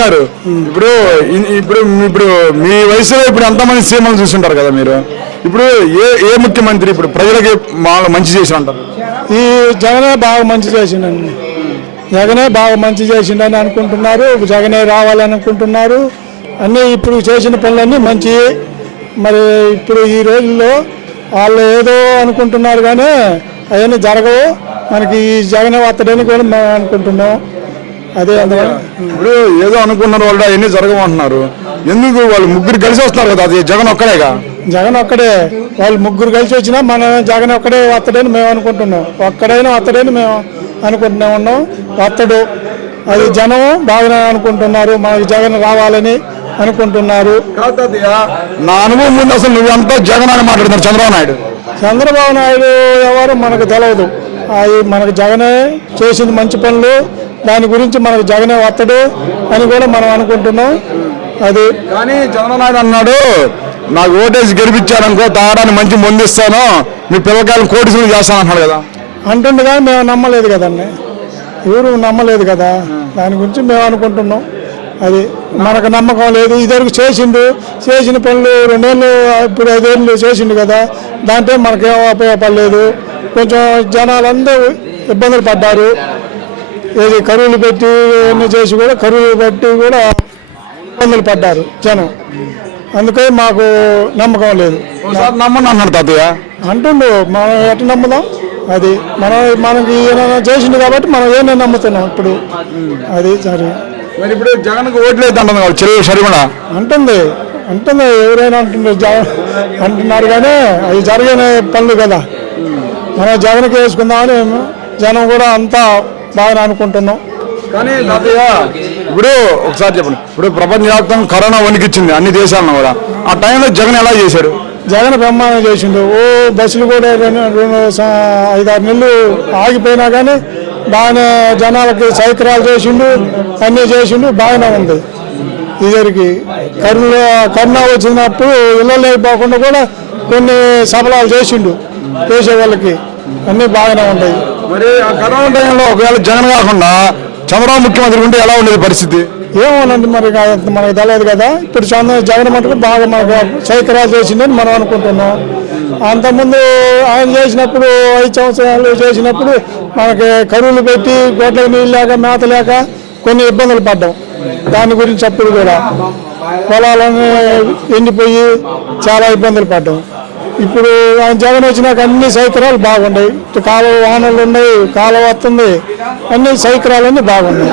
గారు. ఇప్పుడు ఇప్పుడు ఇప్పుడు మీ వయసులో ఇప్పుడు ఎంతమంది సీఎంలు చూస్తుంటారు కదా మీరు. ఇప్పుడు ఏ ఏ ముఖ్యమంత్రి ఇప్పుడు ప్రజలకి మామూలు మంచి చేసి అంటారు ఈ జగనే బాగా మంచి చేసిండండి. జగనే బాగా మంచి చేసిండని అనుకుంటున్నారు. జగనే రావాలని అనుకుంటున్నారు. అన్నీ ఇప్పుడు చేసిన పనులన్నీ మంచి. మరి ఇప్పుడు ఈ రోజుల్లో వాళ్ళు ఏదో అనుకుంటున్నారు కానీ అవన్నీ జరగవు. మనకి ఈ జగనే వత్తడని కూడా మేము అనుకుంటున్నాం. అదే ఇప్పుడు ఏదో అనుకున్నారు వాళ్ళు అవన్నీ జరగమంటున్నారు. ఎందుకు వాళ్ళు ముగ్గురు కలిసి వస్తున్నారు కదా అది జగన్ ఒక్కడేగా? జగన్ ఒక్కడే. వాళ్ళు ముగ్గురు కలిసి వచ్చినా మన జగన్ ఒక్కడే వత్తడని మేము అనుకుంటున్నాం. ఒక్కడైనా వత్తడని మేము అనుకుంటున్నా ఉన్నాం. వత్తడు అది జనం బాగానే అనుకుంటున్నారు. మనకి జగన్ రావాలని అనుకుంటున్నారు. నా అనుభవం ముందు అసలు నువ్వెంతో జగన్ అని మాట్లాడుతున్నారు చంద్రబాబు నాయుడు. చంద్రబాబు నాయుడు ఎవరు మనకు తెలియదు అది మనకు జగనే చేసింది మంచి పనులు. దాని గురించి మనకు జగనే వత్తడు అని కూడా మనం అనుకుంటున్నాం. అది కానీ నాయుడు అన్నాడు నాకు ఓటేసి గెలిపించారనుకో తాగడానికి మంచి ముందిస్తాను మీ పిల్లకాయలు కోటిసులు చేస్తాను అన్నాడు కదా. అంటుండే కానీ మేము నమ్మలేదు కదండి. ఎవరు నమ్మలేదు కదా. దాని గురించి మేము అనుకుంటున్నాం. అది మనకు నమ్మకం లేదు. ఇదివరకు చేసిండు. చేసిన పనులు రెండేళ్ళు ఇప్పుడు ఐదేళ్ళు చేసిండు కదా. దాంట్లో మనకేం ఉపయోగపడలేదు. కొంచెం జనాలందరూ ఇబ్బందులు పడ్డారు. ఏది కరువులు పెట్టి ఇవన్నీ చేసి కూడా కరువులు పెట్టి కూడా ఇబ్బందులు పడ్డారు జనం. అందుకే మాకు నమ్మకం లేదు. నమ్మని అన్నాడు తాతయ్య. అంటుండు మనం ఎట్లా నమ్ముదాం? అది మనం మనకి ఈయన చేసిండు కాబట్టి మనం ఏమైనా నమ్ముతున్నాం ఇప్పుడు. అది సరే. మరి ఇప్పుడు జగన్కి ఓట్లు వేద్దాం అంటుంది చెరువు సరిగుండా అంటుంది అంటుంది ఎవరైనా అంటున్నారు జగన్ అంటున్నారు కానీ అవి జరిగిన పనులు కదా. మనం జగన్కి వేసుకుందామని జనం కూడా అంతా బాగా అనుకుంటున్నాం. కానీ తాతయ్య ఇప్పుడు ఒకసారి చెప్పండి. ఇప్పుడు ప్రపంచవ్యాప్తంగా కరోనా వణికిచ్చింది అన్ని దేశాలను కూడా. ఆ టైంలో జగన్ ఎలా చేశాడు? జగన్ బ్రహ్మాండం చేసిండు. ఓ బస్సులు కూడా రెండు ఐదారు నెలలు ఆగిపోయినా కానీ బాగానే జనాలకి సౌకర్యాలు చేసిండు అన్నీ చేసిండు బాగానే ఉంది. ఇద్దరికి కరోనా కరోనా వచ్చినప్పుడు ఇళ్ళ లేకపోకుండా కూడా కొన్ని సఫలాలు చేసిండు చేసే వాళ్ళకి. అన్నీ బాగానే ఉంటాయి మరి ఆ కరోనా టైంలో ఒకవేళ జగన్ కాకుండా చంద్రబాబు ముఖ్యమంత్రి ఉంటే ఎలా ఉండేది పరిస్థితి? ఏమోనండి మరి మనకు తెలియదు కదా. ఇప్పుడు చంద్ర జగన్ మటుకు బాగా మనకు సౌకర్యాలు చేసిందని మనం అనుకుంటున్నాం. అంతకుముందు ఆయన చేసినప్పుడు ఐదు సంవత్సరాలు చేసినప్పుడు మనకి కరువులు పెట్టి గొడ్లకు నీళ్ళు లేక మేత లేక కొన్ని ఇబ్బందులు పడ్డాం. దాని గురించి అప్పుడు కూడా పొలాలన్నీ ఎండిపోయి చాలా ఇబ్బందులు పడ్డాం. ఇప్పుడు ఆయన జగన్ వచ్చినాక అన్ని సౌకర్యాలు బాగున్నాయి. కాలువ వాహనాలు ఉన్నాయి కాలువ వస్తుంది. అన్ని సౌకర్యాలన్నీ బాగున్నాయి.